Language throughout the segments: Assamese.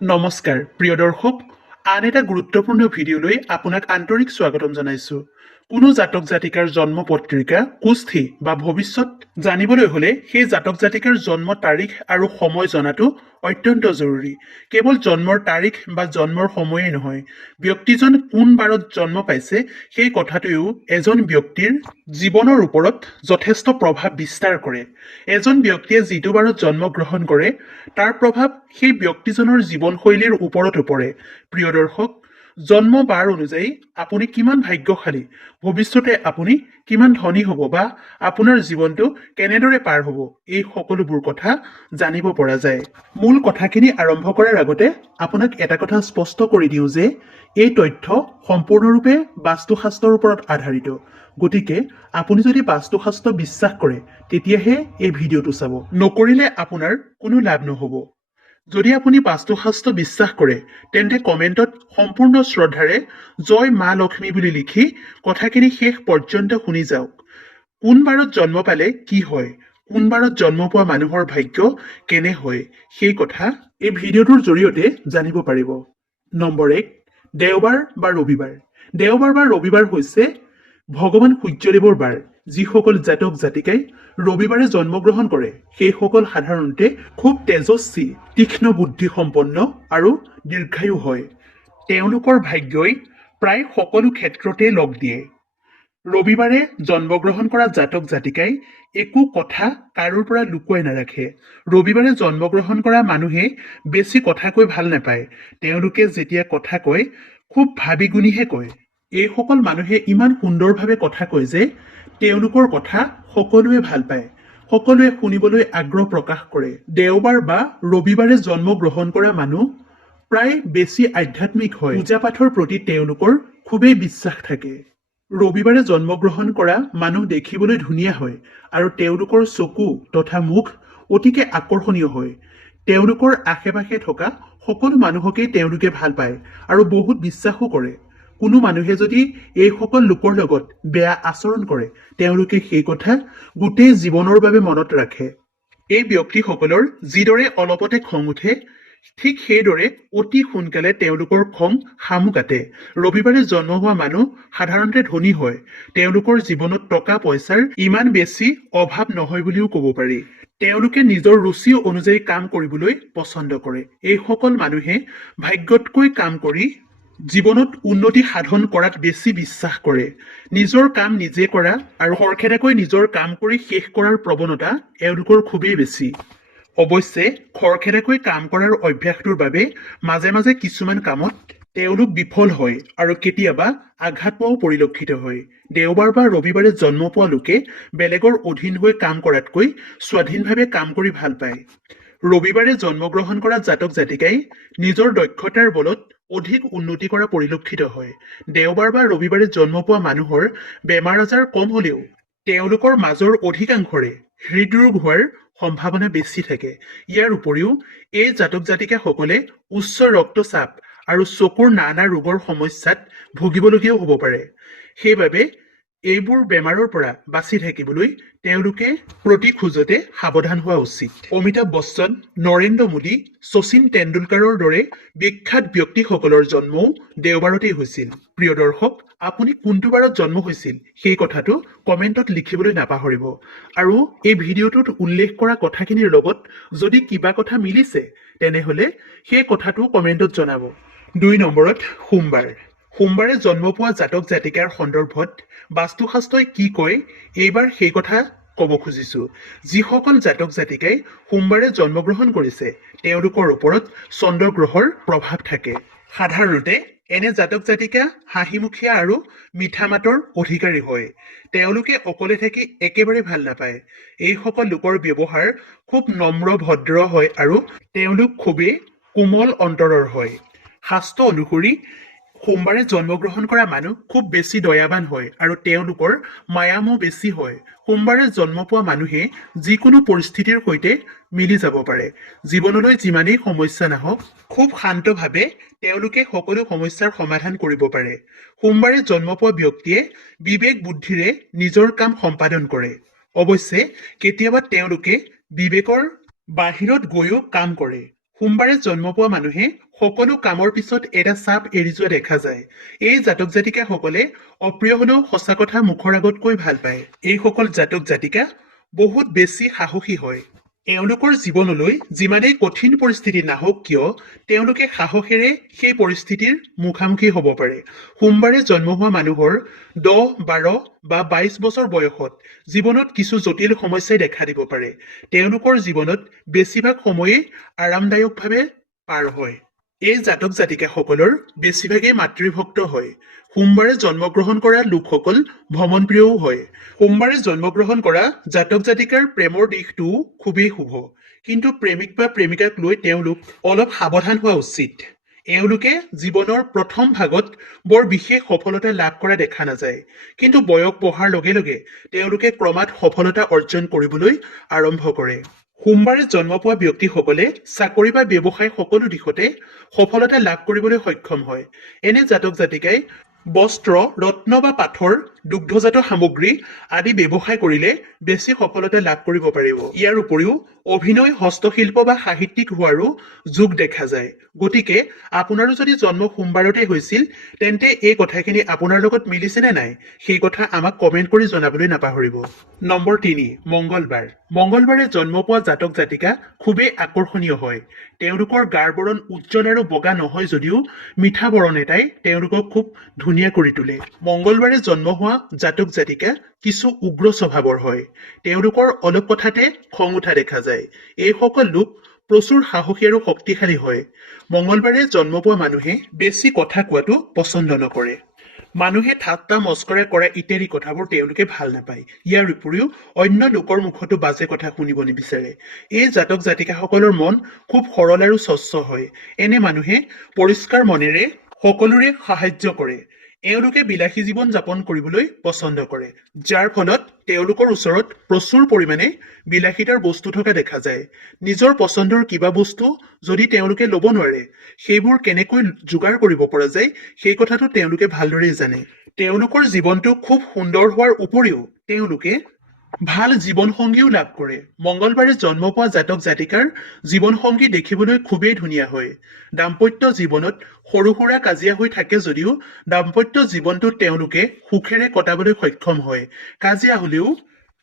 নমস্কাৰ প্ৰিয় দৰ্শক, আন এটা গুৰুত্বপূৰ্ণ ভিডিঅ'লৈ আপোনাক আন্তৰিক স্বাগতম জনাইছো। কোনো জাতক জাতিকাৰ জন্ম পত্ৰিকা, কুষ্ঠি বা ভৱিষ্যত জানিবলৈ হ'লে সেই জাতক জাতিকাৰ জন্ম তাৰিখ আৰু সময় জনাটো অত্যন্ত জৰুৰী। কেৱল জন্মৰ তাৰিখ বা জন্মৰ সময়েই নহয়, ব্যক্তিজন কোন বাৰত জন্ম পাইছে সেই কথাটোৱেও এজন ব্যক্তিৰ জীৱনৰ ওপৰত যথেষ্ট প্ৰভাৱ বিস্তাৰ কৰে। এজন ব্যক্তিয়ে যিটো বাৰত জন্মগ্ৰহণ কৰে তাৰ প্ৰভাৱ সেই ব্যক্তিজনৰ জীৱনশৈলীৰ ওপৰতো পৰে। প্ৰিয় দৰ্শক, জন্ম বাৰ অনুযায়ী আপুনি কিমান ভাগ্যশালী, ভৱিষ্যতে আপুনি কিমান ধনী হ'ব বা আপোনাৰ জীৱনটো কেনেদৰে পাৰ হ'ব, এই সকলোবোৰ কথা জানিব পৰা যায়। মূল কথাখিনি আৰম্ভ কৰাৰ আগতে আপোনাক এটা কথা স্পষ্ট কৰি দিওঁ যে এই তথ্য সম্পূৰ্ণৰূপে বাস্তুশাস্ত্ৰৰ ওপৰত আধাৰিত। গতিকে আপুনি যদি বাস্তুশাস্ত্ৰ বিশ্বাস কৰে তেতিয়াহে এই ভিডিঅ'টো চাব, নকৰিলে আপোনাৰ কোনো লাভ নহ'ব। যদি আপুনি বাস্তুশাস্ত্ৰ বিশ্বাস কৰে তেন্তে কমেণ্টত সম্পূৰ্ণ শ্ৰদ্ধাৰে জয় মা লক্ষ্মী বুলি লিখি কথাখিনি শেষ পৰ্যন্ত শুনি যাওক। কোন বাৰত জন্ম পালে কি হয়, কোন বাৰত জন্ম পোৱা মানুহৰ ভাগ্য কেনে হয়, সেই কথা এই ভিডিঅ'টোৰ জৰিয়তে জানিব পাৰিব। নম্বৰ 1, দেওবাৰ বা ৰবিবাৰ। দেওবাৰ বা ৰবিবাৰ হৈছে ভগৱান সূৰ্যদেৱৰ বাৰ। যিসকল জাতক জাতিকাই ৰবিবাৰে জন্মগ্ৰহণ কৰে সেইসকল সাধাৰণতে খুব তেজস্বী, তীক্ষ্ণ বুদ্ধি সম্পন্ন আৰু দীৰ্ঘায়ু হয়। তেওঁলোকৰ ভাগ্যই প্ৰায় সকলো ক্ষেত্ৰতে লগ দিয়ে। ৰবিবাৰে জন্মগ্ৰহণ কৰা জাতক জাতিকাই একো কথা কাৰোৰ পৰা লুকুৱাই নাৰাখে। ৰবিবাৰে জন্মগ্ৰহণ কৰা মানুহে বেছি কথা কৈ ভাল নাপায়। তেওঁলোকে যেতিয়া কথা কয় খুব ভাবি গুণিহে কয়। এইসকল মানুহে ইমান সুন্দৰভাৱে কথা কয় যে তেওঁলোকৰ কথা সকলোৱে ভাল পায়, সকলোৱে শুনিবলৈ আগ্ৰহ প্ৰকাশ কৰে। দেওবাৰ বা ৰবিবাৰে জন্মগ্ৰহণ কৰা মানুহ প্ৰায় বেছি আধ্যাত্মিক হয়। পূজা পাঠৰ প্ৰতি তেওঁলোকৰ খুবেই বিশ্বাস থাকে। ৰবিবাৰে জন্মগ্ৰহণ কৰা মানুহ দেখিবলৈ ধুনীয়া হয় আৰু তেওঁলোকৰ চকু তথা মুখ অতিকে আকৰ্ষণীয় হয়। তেওঁলোকৰ আশে পাশে থকা সকলো মানুহকেই তেওঁলোকে ভাল পায় আৰু বহুত বিশ্বাসো কৰে। কোনো মানুহে যদি এইসকল লোকৰ লগত বেয়া আচৰণ কৰে তেওঁলোকে সেই কথা গোটেই জীৱনৰ বাবে মনত ৰাখে। এই ব্যক্তিসকলৰ যিদৰে অলপতে খং উঠে ঠিক সেইদৰে অতি সোনকালে তেওঁলোকৰ খং শামু কাটে। ৰবিবাৰে জন্ম হোৱা মানুহ সাধাৰণতে ধনী হয়। তেওঁলোকৰ জীৱনত টকা পইচাৰ ইমান বেছি অভাৱ নহয় বুলিও ক'ব পাৰি। তেওঁলোকে নিজৰ ৰুচি অনুযায়ী কাম কৰিবলৈ পছন্দ কৰে। এইসকল মানুহে ভাগ্যতকৈ কাম কৰি জীৱনত উন্নতি সাধন কৰাত বেছি বিশ্বাস কৰে। নিজৰ কাম নিজে কৰা আৰু খৰখেদাকৈ নিজৰ কাম কৰি শেষ কৰাৰ প্ৰৱণতা এওঁলোকৰ খুবেই বেছি। অৱশ্যে খৰখেদাকৈ কাম কৰাৰ অভ্যাসটোৰ বাবে মাজে মাজে কিছুমান কামত তেওঁলোক বিফল হয় আৰু কেতিয়াবা আঘাত পোৱাও পৰিলক্ষিত হয়। দেওবাৰ বা ৰবিবাৰে জন্ম পোৱা লোকে বেলেগৰ অধীন হৈ কাম কৰাতকৈ স্বাধীনভাৱে কাম কৰি ভাল পায়। ৰবিবাৰে জন্মগ্ৰহণ কৰা জাতক জাতিকাই নিজৰ দক্ষতাৰ বলত অধিক উন্নতি কৰা পৰিলক্ষিত হয়। দেওবাৰ বা ৰবিবাৰে জন্ম পোৱা মানুহৰ বেমাৰ আজাৰ কম হ'লেও তেওঁলোকৰ মাজৰ অধিকাংশৰে হৃদৰোগ হোৱাৰ সম্ভাৱনা বেছি থাকে। ইয়াৰ উপৰিও এই জাতক জাতিকাসকলে উচ্চ ৰক্তচাপ আৰু চকুৰ নানা ৰোগৰ সমস্যাত ভুগিবলগীয়াও হ'ব পাৰে। সেইবাবে এইবোৰ বেমাৰৰ পৰা বাচি থাকিবলৈ তেওঁলোকে প্ৰতি খোজতে সাৱধান হোৱা উচিত। অমিতাভ বচ্চন, নৰেন্দ্ৰ মোদী, শচীন তেণ্ডুলকাৰৰ দৰে বিখ্যাত ব্যক্তিসকলৰ জন্মও দেওবাৰতেই হৈছিল। প্ৰিয় দৰ্শক, আপুনি কোনটো বাৰত জন্ম হৈছিল সেই কথাটো কমেণ্টত লিখিবলৈ নাপাহৰিব। আৰু এই ভিডিঅ'টোত উল্লেখ কৰা কথাখিনিৰ লগত যদি কিবা কথা মিলিছে তেনেহ'লে সেই কথাটো কমেণ্টত জনাব। 2 নম্বৰত সোমবাৰ। সোমবাৰে জন্ম পোৱা জাতক জাতিকাৰ সন্দৰ্ভত বাস্তুশাস্ত্ৰই কি কয় এইবাৰ সেই কথা ক'ব খুজিছো। যিসকল জাতক জাতিকাই সোমবাৰে জন্মগ্ৰহণ কৰিছে তেওঁলোকৰ ওপৰত চন্দ্ৰ গ্ৰহৰ প্ৰভাৱ থাকে। সাধাৰণতে এনে জাতক জাতিকা হাঁহিমুখীয়া আৰু মিঠা মাতৰ অধিকাৰী হয়। তেওঁলোকে অকলে থাকি একেবাৰে ভাল নাপায়। এইসকল লোকৰ ব্যৱহাৰ খুব নম্ৰ ভদ্ৰ হয় আৰু তেওঁলোক খুবেই কোমল অন্তৰৰ হয়। শাস্ত্ৰ অনুসৰি সোমবাৰে জন্মগ্ৰহণ কৰা মানুহ খুব বেছি দয়াবান হয় আৰু তেওঁলোকৰ মায়ামো বেছি হয়। সোমবাৰে জন্ম পোৱা মানুহে যিকোনো পৰিস্থিতিৰ সৈতে মিলি যাব পাৰে। জীৱনলৈ যিমানেই সমস্যা নাহক খুব শান্তভাৱে তেওঁলোকে সকলো সমস্যাৰ সমাধান কৰিব পাৰে। সোমবাৰে জন্ম পোৱা ব্যক্তিয়ে বিবেক বুদ্ধিৰে নিজৰ কাম সম্পাদন কৰে। অৱশ্যে কেতিয়াবা তেওঁলোকে বিবেকৰ বাহিৰত গৈও কাম কৰে। সোমবাৰে জন্ম পোৱা মানুহে সকলো কামৰ পিছত এটা চাপ এৰি যোৱা দেখা যায়। এই জাতক জাতিকাসকলে অপ্ৰিয় হলেও সঁচা কথা মুখৰ আগত কৈ ভাল পায়। এইসকল জাতক জাতিকা বহুত বেছি সাহসী হয়। এওঁলোকৰ জীৱনলৈ যিমানেই কঠিন পৰিস্থিতি নাহক কিয় তেওঁলোকে সাহসেৰে সেই পৰিস্থিতিৰ মুখামুখি হ'ব পাৰে। সোমবাৰে জন্ম হোৱা মানুহৰ 10, 12 বা 22 বছৰ বয়সত জীৱনত কিছু জটিল সমস্যাই দেখা দিব পাৰে। তেওঁলোকৰ জীৱনত বেছিভাগ সময়েই আৰামদায়কভাৱে পাৰ হয়। এই জাতক জাতিকাসকলৰ বেছিভাগেই মাতৃভক্ত হয়। সোমবাৰে জন্মগ্ৰহণ কৰা লোকসকল ভ্ৰমণপ্ৰিয়ও হয়। সোমবাৰে জন্মগ্ৰহণ কৰা জাতক জাতিকাৰ প্ৰেমৰ দিশটোও খুবেই শুভ, কিন্তু প্ৰেমিক বা প্ৰেমিকাক লৈ তেওঁলোক অলপ সাৱধান হোৱা উচিত। এওঁলোকে জীৱনৰ প্ৰথম ভাগত বৰ বিশেষ সফলতা লাভ কৰা দেখা নাযায়, কিন্তু বয়স বঢ়াৰ লগে লগে তেওঁলোকে ক্ৰমাৎ সফলতা অৰ্জন কৰিবলৈ আৰম্ভ কৰে। সোমবাৰে জন্ম পোৱা ব্যক্তিসকলে চাকৰি বা ব্যৱসায় সকলো দিশতে সফলতা লাভ কৰিবলৈ সক্ষম হয়। এনে জাতক জাতিকাই বস্ত্ৰ, ৰত্ন বা পাথৰ, দুগ্ধজাত সামগ্ৰী আদি ব্যৱসায় কৰিলে বেছি সফলতা লাভ কৰিব পাৰিব। ইয়াৰ উপৰিও অভিনয়, হস্তশিল্প বা সাহিত্যিক হোৱাৰো যোগ দেখা যায়। গতিকে আপোনাৰো যদি জন্ম সোমবাৰতে হৈছিল তেন্তে এই কথাখিনি আপোনাৰ লগত মিলিছে নে নাই সেই কথা আমাক কমেণ্ট কৰি জনাবলৈ নাপাহৰিব। নম্বৰ 3, মংগলবাৰ। মংগলবাৰে জন্ম পোৱা জাতক জাতিকা খুবেই আকৰ্ষণীয় হয়। তেওঁলোকৰ গাৰ বৰণ উজ্জ্বল আৰু বগা নহয় যদিও মিঠা বৰণ এটাই তেওঁলোকক খুব ধুনীয়া কৰি তোলে। মংগলবাৰে জন্ম হোৱা জাতক জাতিকা কিছু উগ্ৰ স্বভাৱৰ হয়। তেওঁলোকৰ অলপ কথাতে খং উঠা দেখা যায়। এইসকল লোক প্ৰচুৰ সাহসী আৰু শক্তিশালী হয়। মংগলবাৰে জন্ম পোৱা মানুহে বেছি কথা কোৱাটো পছন্দ নকৰে। মানুহে ঠাট্টা মস্কৰা কৰা ইত্যাদি কথাবোৰ তেওঁলোকে ভাল নাপায়। ইয়াৰ উপৰিও অন্য লোকৰ মুখতো বাজে কথা শুনিব নিবিচাৰে। এই জাতক জাতিকাসকলৰ মন খুব সৰল আৰু স্বচ্ছ হয়। এনে মানুহে পৰিষ্কাৰ মনেৰে সকলোৰে সাহায্য কৰে। এওঁলোকে বিলাসী জীৱন যাপন কৰিবলৈ পছন্দ কৰে, যাৰ ফলত তেওঁলোকৰ ওচৰত প্ৰচুৰ পৰিমাণে বিলাসিতাৰ বস্তু থকা দেখা যায়। নিজৰ পছন্দৰ কিবা বস্তু যদি তেওঁলোকে ল'ব নোৱাৰে, সেইবোৰ কেনেকৈ যোগাৰ কৰিব পৰা যায় সেই কথাটো তেওঁলোকে ভালদৰে জানে। তেওঁলোকৰ জীৱনটো খুব সুন্দৰ হোৱাৰ উপৰিও তেওঁলোকে ভাল জীৱনসংগীও লাভ কৰে। মংগলবাৰে জন্ম পোৱা জাতক জাতিকাৰ জীৱনসংগী দেখিবলৈ খুবেই ধুনীয়া হয়। দাম্পত্য জীৱনত সৰু সুৰা কাজিয়া হৈ থাকে যদিও দাম্পত্য জীৱনটোত তেওঁলোকে সুখেৰে কটাবলৈ সক্ষম হয়। কাজিয়া হলেও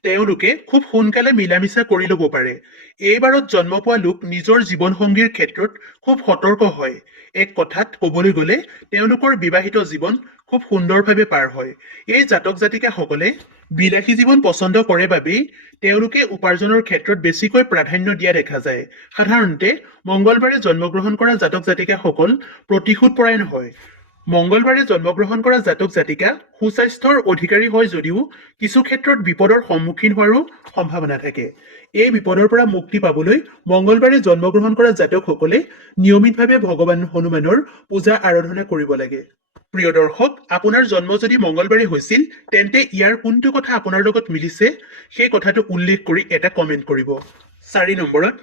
তেওঁলোকে খুব সোনকালে মিলামিছা কৰি ল'ব পাৰে। এইবাৰত জন্ম পোৱা লোক নিজৰ জীৱনসংগীৰ ক্ষেত্ৰত খুব সতৰ্ক হয়। এক কথাত ক'বলৈ গ'লে তেওঁলোকৰ বিবাহিত জীৱন খুব সুন্দৰভাৱে পাৰ হয়। এই জাতক জাতিকাসকলে বিলাসী জীৱন পছন্দ কৰে বাবেই তেওঁলোকে উপাৰ্জনৰ ক্ষেত্ৰত বেছিকৈ প্ৰাধান্য দিয়া দেখা যায়। সাধাৰণতে মংগলবাৰে জন্মগ্ৰহণ কৰা জাতক জাতিকাসকল প্ৰতিশোধ পৰায়ণ হয়। মংগলবাৰে জন্মগ্ৰহণ কৰা জাতক জাতিকা সুস্বাস্থ্যৰ অধিকাৰী হয় যদিও কিছু ক্ষেত্ৰত বিপদৰ সন্মুখীন হোৱাৰো সম্ভাৱনা থাকে। এই বিপদৰ পৰা মুক্তি পাবলৈ মংগলবাৰে জন্মগ্ৰহণ কৰা জাতকসকলে নিয়মিতভাৱে ভগৱান হনুমানৰ পূজা আৰাধনা কৰিব লাগে। প্ৰিয় দৰ্শক, আপোনাৰ জন্ম যদি মংগলবাৰে হৈছিল তেন্তে ইয়াৰ কোনটো কথা আপোনাৰ লগত মিলিছে সেই কথাটো উল্লেখ কৰি এটা কমেণ্ট কৰিব। 4 নম্বৰত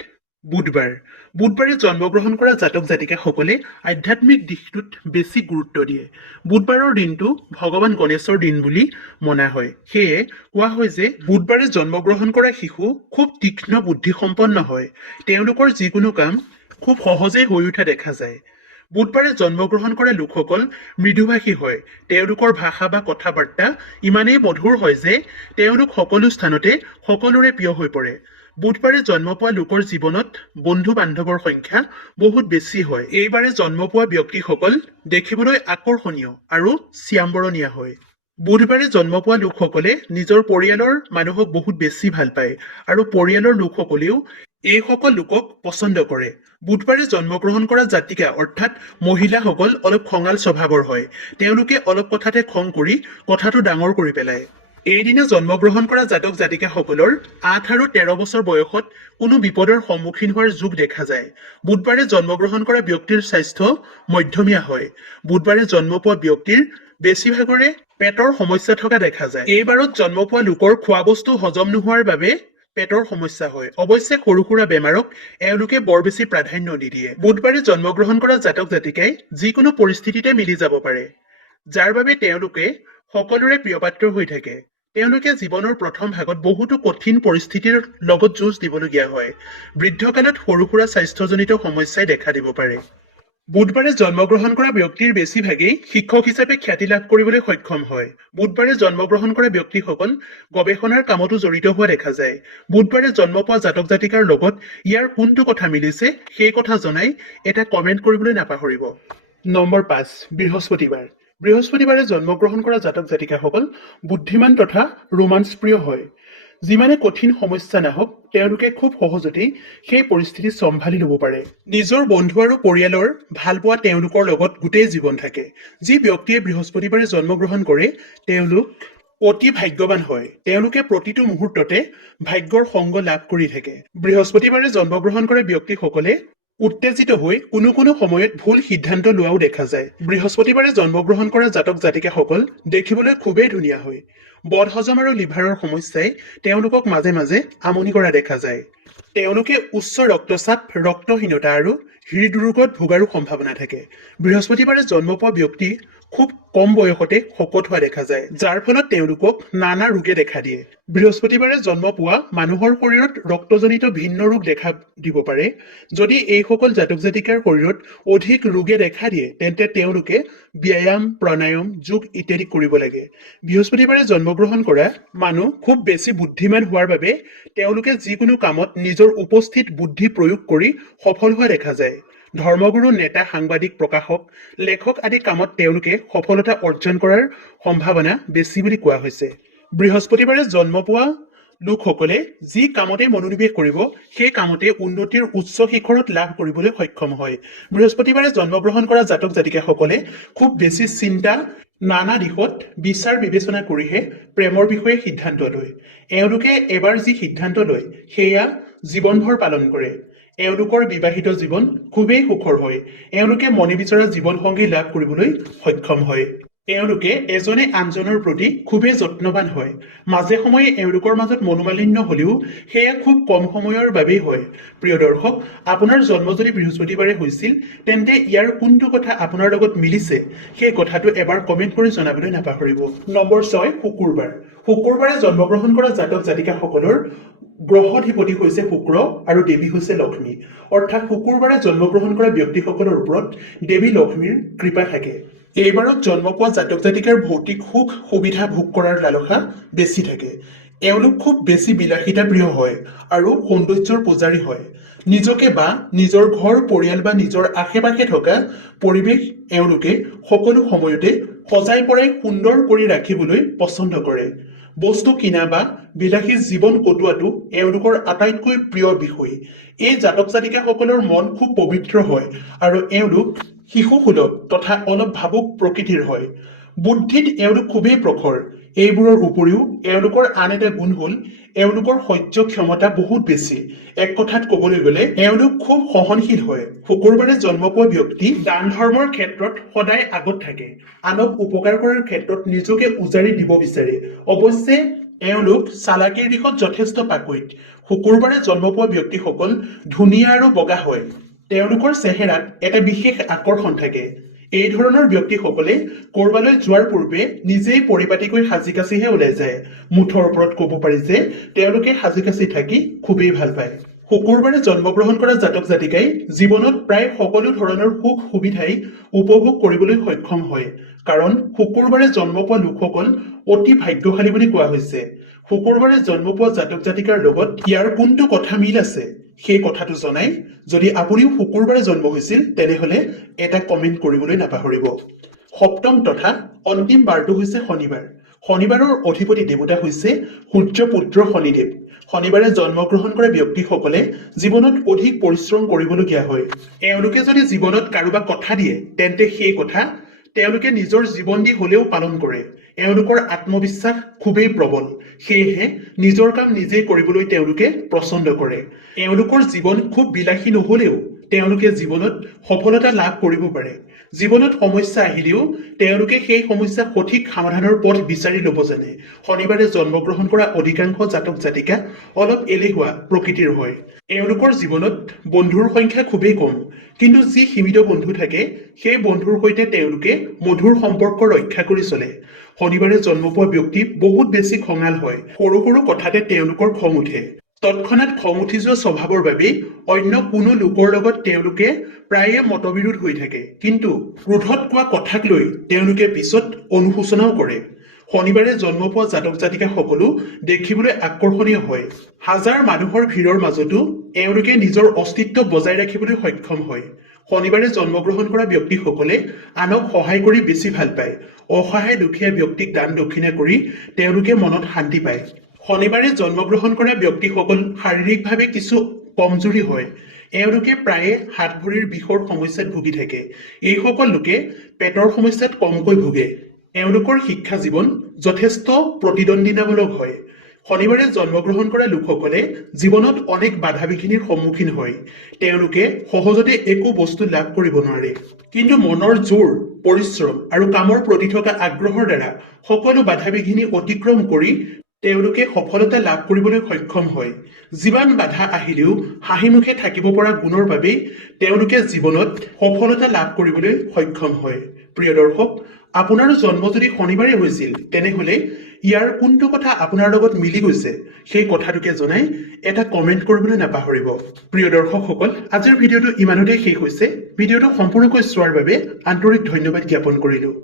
বুধবাৰ। বুধবাৰে জন্মগ্ৰহণ কৰা জাতক জাতিকাসকলে আধ্যাত্মিক দিশটোত বেছি গুৰুত্ব দিয়ে। বুধবাৰৰ দিনটো ভগৱান গণেশৰ দিন বুলি মনা হয়। সেয়ে কোৱা হয় যে বুধবাৰে জন্মগ্ৰহণ কৰা শিশু খুব তীক্ষ্ণ বুদ্ধিসম্পন্ন হয়। তেওঁলোকৰ যিকোনো কাম খুব সহজেই হৈ উঠা দেখা যায়। বুধবাৰে জন্মগ্ৰহণ কৰা লোকসকল মৃদুভাষী হয়। তেওঁলোকৰ ভাষা বা কথা বাৰ্তা ইমানেই মধুৰ হয় যে তেওঁলোক সকলো স্থানতে সকলোৰে প্ৰিয় হৈ পৰে। বুধবাৰে জন্ম পোৱা লোকৰ জীৱনত বন্ধু বান্ধৱৰ সংখ্যা বহুত বেছি হয়। এইবাৰে জন্ম পোৱা ব্যক্তিসকল দেখিবলৈ আকৰ্ষণীয় আৰু শ্যামবৰণীয়া হয়। বুধবাৰে জন্ম পোৱা লোকসকলে নিজৰ পৰিয়ালৰ মানুহক বহুত বেছি ভাল পায় আৰু পৰিয়ালৰ লোকসকলেও এইসকল লোকক পছন্দ কৰে। বুধবাৰে জন্মগ্ৰহণ কৰা জাতিকা অৰ্থাৎ মহিলাসকল অলপ খঙাল স্বভাৱৰ হয়। তেওঁলোকে অলপ কথাতে খং কৰি কথাটো ডাঙৰ কৰি পেলায়। এইদিনা জন্মগ্ৰহণ কৰা জাতক জাতিকাসকলৰ 8 আৰু 13 বছৰ বয়সত কোনো বিপদৰ সন্মুখীন হোৱাৰ যোগ দেখা যায়। বুধবাৰে জন্মগ্ৰহণ কৰা ব্যক্তিৰ স্বাস্থ্য মধ্যমীয়া হয়। বুধবাৰে জন্ম পোৱা ব্যক্তিৰ বেছিভাগৰে পেটৰ সমস্যা থকা দেখা যায়। এইবাৰত জন্ম পোৱা লোকৰ খোৱা বস্তু হজম নোহোৱাৰ বাবে পেটৰ সমস্যা হয়। অৱশ্যে সৰু সুৰা বেমাৰক এওঁলোকে বৰ বেছি প্ৰাধান্য নিদিয়ে। বুধবাৰে জন্মগ্ৰহণ কৰা জাতক জাতিকাই যিকোনো পৰিস্থিতিতে মিলি যাব পাৰে, যাৰ বাবে তেওঁলোকে সকলোৰে প্ৰিয়পাত্ৰ হৈ থাকে। তেওঁলোকে জীৱনৰ প্ৰথম ভাগত বহুতো কঠিন পৰিস্থিতিৰ লগত যুঁজ দিবলগীয়া হয়। বৃদ্ধকালত সৰু সুৰা স্বাস্থ্যজনিত সমস্যাই দেখা দিব পাৰে। বুধবাৰে জন্মগ্ৰহণ কৰা ব্যক্তিৰ বেছিভাগেই শিক্ষক হিচাপে খ্যাতি লাভ কৰিবলৈ সক্ষম হয়। বুধবাৰে জন্মগ্ৰহণ কৰা ব্যক্তিসকল গৱেষণাৰ কামতো জড়িত হোৱা দেখা যায়। বুধবাৰে জন্ম পোৱা জাতক জাতিকাৰ লগত ইয়াৰ কোনটো কথা মিলিছে সেই কথা জনাই এটা কমেণ্ট কৰিবলৈ নাপাহৰিব। নম্বৰ 5, বৃহস্পতিবাৰ। বৃহস্পতিবাৰে জন্মগ্ৰহণ কৰা জাতক জাতিকাসকল বুদ্ধিমান তথা ৰোমাঞ্চপ্ৰিয় হয়। যিমানে কঠিন সমস্যা নাহক তেওঁলোকে খুব সহজতেই সেই পৰিস্থিতি চম্ভালি ল'ব পাৰে। নিজৰ বন্ধু আৰু পৰিয়ালৰ ভালপোৱা তেওঁলোকৰ লগত গোটেই জীৱন থাকে। যি ব্যক্তিয়ে বৃহস্পতিবাৰে জন্মগ্ৰহণ কৰে তেওঁলোক অতি ভাগ্যৱান হয়। তেওঁলোকে প্ৰতিটো মুহূৰ্ততে ভাগ্যৰ সংগ লাভ কৰি থাকে। বৃহস্পতিবাৰে জন্মগ্ৰহণ কৰা ব্যক্তিসকলে উত্তেজিত হৈ কোনো কোনো সময়ত ভুল সিদ্ধান্ত লোৱাও দেখা যায়। বৃহস্পতিবাৰে জন্মগ্ৰহণ কৰা জাতক জাতিকাসকল দেখিবলৈ খুবেই ধুনীয়া হয়। বদহজম আৰু লিভাৰৰ সমস্যাই তেওঁলোকক মাজে মাজে আমনি কৰা দেখা যায়। তেওঁলোকে উচ্চ ৰক্তচাপ, ৰক্তহীনতা আৰু হৃদৰোগত ভোগাৰো সম্ভাৱনা থাকে। বৃহস্পতিবাৰে জন্ম পোৱা ব্যক্তি খুব কম বয়সতে শকত হোৱা দেখা যায়, যাৰ ফলত তেওঁলোকক নানা ৰোগে দেখা দিয়ে। বৃহস্পতিবাৰে জন্ম পোৱা মানুহৰ শৰীৰত ৰক্তজনিত ভিন্ন ৰোগ দেখা দিব পাৰে। যদি এইসকল জাতক জাতিকাৰ শৰীৰত অধিক ৰোগে দেখা দিয়ে তেন্তে তেওঁলোকে ব্যায়াম, প্ৰাণায়াম, যোগ ইত্যাদি কৰিব লাগে। বৃহস্পতিবাৰে জন্মগ্ৰহণ কৰা মানুহ খুব বেছি বুদ্ধিমান হোৱাৰ বাবে তেওঁলোকে যিকোনো কামত নিজৰ উপস্থিত বুদ্ধি প্ৰয়োগ কৰি সফল হোৱা দেখা যায়। ধৰ্মগুৰু, নেতা, সাংবাদিক, প্ৰকাশক, লেখক আদি কামত তেওঁলোকে সফলতা অৰ্জন কৰাৰ সম্ভাৱনা বেছি বুলি কোৱা হৈছে। বৃহস্পতিবাৰে জন্ম পোৱা লোকসকলে যি কামতে মনোনিৱেশ কৰিব সেই কামতে উন্নতিৰ উচ্চ শিখৰত লাভ কৰিবলৈ সক্ষম হয়। বৃহস্পতিবাৰে জন্মগ্ৰহণ কৰা জাতক জাতিকাসকলে খুব বেছি চিন্তা, নানা দিশত বিচাৰ বিবেচনা কৰিহে প্ৰেমৰ বিষয়ে সিদ্ধান্ত লয়। এওঁলোকে এবাৰ যি সিদ্ধান্ত লয় সেয়া জীৱনভৰ পালন কৰে। এওঁলোকৰ বিবাহিত জীৱন খুবেই সুখৰ হয়। এওঁলোকে মনে বিচৰা জীৱনসংগী লাভ কৰিবলৈ সক্ষম হয়। এওঁলোকে এজনে আনজনৰ প্ৰতি খুবেই যত্নৱান হয়। মাজে সময়ে এওঁলোকৰ মাজত মনোমালিন্য হ'লেও সেয়া খুব কম সময়ৰ বাবেই হয়। প্ৰিয় দৰ্শক, আপোনাৰ জন্ম যদি বৃহস্পতিবাৰে হৈছিল তেন্তে ইয়াৰ কোনটো কথা আপোনাৰ লগত মিলিছে সেই কথাটো এবাৰ কমেণ্ট কৰি জনাবলৈ নাপাহৰিব। নম্বৰ 6, শুকুৰবাৰ। শুকুৰবাৰে জন্মগ্ৰহণ কৰা জাতক জাতিকাসকলৰ গ্ৰহাধিপতি হৈছে শুক্ৰ আৰু দেৱী হৈছে লক্ষ্মী। অৰ্থাৎ শুকুৰবাৰে জন্মগ্ৰহণ কৰা ব্যক্তিসকলৰ ওপৰত দেৱী লক্ষ্মীৰ কৃপা থাকে। এইবাৰত জন্ম পোৱা জাতক জাতিকাৰ ভৌতিক সুখ সুবিধা ভোগ কৰাৰ লালসা বেছি থাকে। এওঁলোক খুব বেছি বিলাসিতা প্ৰিয় হয় আৰু সৌন্দৰ্যৰ পূজাৰী হয়। নিজকে বা নিজৰ ঘৰ, পৰিয়াল বা নিজৰ আশে পাশে থকা পৰিৱেশ এওঁলোকে সকলো সময়তে সজাই পৰাই সুন্দৰ কৰি ৰাখিবলৈ পছন্দ কৰে। বস্তু কিনা বা বিলাসী জীৱন কটোৱাটো এওঁলোকৰ আটাইতকৈ প্ৰিয় বিষয়। এই জাতক জাতিকাসকলৰ মন খুব পবিত্ৰ হয় আৰু এওঁলোক শিশুসুলভ তথা অলপ ভাবুক প্ৰকৃতিৰ হয়। বুদ্ধিত এওঁলোক খুবেই প্ৰখৰ। এইবোৰৰ উপৰিও এওঁলোকৰ আন এটা গুণ হ'ল এওঁলোকৰ সহ্য ক্ষমতা বহুত বেছি। এক কথাত ক'বলৈ গ'লে এওঁলোক খুব সহনশীল হয়। শুকুৰবাৰে জন্ম পোৱা ব্যক্তি দান ধৰ্মৰ ক্ষেত্ৰত সদায় আগত থাকে। আনক উপকাৰ কৰাৰ ক্ষেত্ৰত নিজকে উজাৰি দিব বিচাৰে। অৱশ্যে এওঁলোক চালাকিৰ দিশত যথেষ্ট পাকৈত। শুকুৰবাৰে জন্ম পোৱা ব্যক্তিসকল ধুনীয়া আৰু বগা হয়। তেওঁলোকৰ চেহেৰাত এটা বিশেষ আকৰ্ষণ থাকে। এই ধৰণৰ ব্যক্তিসকলে কৰবালৈ যোৱাৰ পূৰ্বে নিজেই পৰিপাটিকৈ সাজি কাচিহে ওলাই যায়। মুঠৰ ওপৰত ক'ব পাৰি যে তেওঁলোকে সাজি কাচি থাকি খুবেই ভাল পায়। শুকুৰবাৰে জন্মগ্ৰহণ কৰা জাতক জাতিকাই জীৱনত প্ৰায় সকলো ধৰণৰ সুখ সুবিধাই উপভোগ কৰিবলৈ সক্ষম হয়। কাৰণ শুকুৰবাৰে জন্ম পোৱা লোকসকল অতি ভাগ্যশালী বুলি কোৱা হৈছে। শুকুৰবাৰে জন্ম পোৱা জাতক জাতিকাৰ লগত ইয়াৰ কোনটো কথা মিল আছে সেই কথাটো জনাই যদি আপুনিও শুকুৰবাৰে জন্ম হৈছিল তেনেহলে এটা কমেণ্ট কৰিবলৈ নাপাহৰিব। সপ্তম তথা অন্তিম বাৰটো হৈছে শনিবাৰ। শনিবাৰৰ অধিপতি দেৱতা হৈছে সূৰ্যপুত্ৰ শনিদেৱ। শনিবাৰে জন্মগ্ৰহণ কৰা ব্যক্তিসকলে জীৱনত অধিক পৰিশ্ৰম কৰিবলগীয়া হয়। এওঁলোকে যদি জীৱনত কাৰোবাক কথা দিয়ে তেন্তে সেই কথা তেওঁলোকে নিজৰ জীৱন দি হ'লেও পালন কৰে। এওঁলোকৰ আত্মবিশ্বাস খুবেই প্ৰবল। সেয়েহে নিজৰ কাম নিজেই কৰিবলৈ তেওঁলোকে পছন্দ কৰে। এওঁলোকৰ জীৱন খুব বিলাসী নহ'লেও তেওঁলোকে জীৱনত সফলতা লাভ কৰিব পাৰে। জীৱনত সমস্যা আহিলেও তেওঁলোকে সেই সমস্যা সঠিক সমাধানৰ পথ বিচাৰি ল'ব জানে। শনিবাৰে জন্মগ্ৰহণ কৰা অধিকাংশ জাতক জাতিকা অলপ এলেহুৱা প্ৰকৃতিৰ হয়। এওঁলোকৰ জীৱনত বন্ধুৰ সংখ্যা খুবেই কম, কিন্তু যি সীমিত বন্ধু থাকে সেই বন্ধুৰ সৈতে তেওঁলোকে মধুৰ সম্পৰ্ক ৰক্ষা কৰি চলে। শনিবাৰে জন্ম পোৱা ব্যক্তি বহুত বেছি খঙাল হয়। সৰু সৰু কথাতে তেওঁলোকৰ খং উঠে। তৎক্ষণাৎ খং উঠি যোৱা স্বভাৱৰ বাবেই অন্য কোনো লোকৰ লগত তেওঁলোকে প্ৰায়ে মতবিৰোধ হৈ থাকে, কিন্তু ক্ৰোধত কোৱা কথাক লৈ তেওঁলোকে পিছত অনুশোচনাও কৰে। শনিবাৰে জন্ম পোৱা জাতক জাতিকাসকলো দেখিবলৈ আকৰ্ষণীয় হয়। হাজাৰ মানুহৰ ভিৰৰ মাজতো এওঁলোকে নিজৰ অস্তিত্ব বজাই ৰাখিবলৈ সক্ষম হয়। শনিবাৰে জন্মগ্ৰহণ কৰা ব্যক্তিসকলে আনক সহায় কৰি বেছি ভাল পায়। অসহায় দুখীয়া ব্যক্তিক দান দক্ষিণা কৰি তেওঁলোকে মনত শান্তি পায়। শনিবাৰে জন্মগ্ৰহণ কৰা ব্যক্তিসকল শাৰীৰিকভাৱে কিছু কমজোৰি হয়। এওঁলোকে প্ৰায়ে হাত ভৰিৰ বিষৰ সমস্যাত ভুগি থাকে। এইসকল লোকে পেটৰ সমস্যাত কমকৈ ভুগে। এওঁলোকৰ শিক্ষা জীৱন যথেষ্ট প্ৰতিদ্বন্দ্বিতামূলক হয়। শনিবাৰে জন্মগ্ৰহণ কৰা লোকসকলে জীৱনত অনেক বাধা বিঘিনিৰ সন্মুখীন হয়। তেওঁলোকে সহজতে একো বস্তু লাভ কৰিব নোৱাৰে, কিন্তু মনৰ জোৰ, পৰিশ্ৰম আৰু কামৰ প্ৰতি থকা আগ্ৰহৰ দ্বাৰা সকলো বাধা বিঘিনি অতিক্ৰম কৰি তেওঁলোকে সফলতা লাভ কৰিবলৈ সক্ষম হয়। যিমান বাধা আহিলেও হাঁহিমুখে থাকিব পৰা গুণৰ বাবেই তেওঁলোকে জীৱনত সফলতা লাভ কৰিবলৈ সক্ষম হয়। প্ৰিয় দৰ্শক, আপোনাৰো জন্ম যদি শনিবাৰে হৈছিল তেনেহলে ইয়াৰ কোনটো কথা আপোনাৰ লগত মিলি গৈছে সেই কথাটোকে জনাই এটা কমেণ্ট কৰিবলৈ নাপাহৰিব। প্ৰিয় দৰ্শকসকল, আজিৰ ভিডিঅ'টো ইমানতেই শেষ হৈছে। ভিডিঅ'টো সম্পূৰ্ণকৈ চোৱাৰ বাবে আন্তৰিক ধন্যবাদ জ্ঞাপন কৰিলোঁ।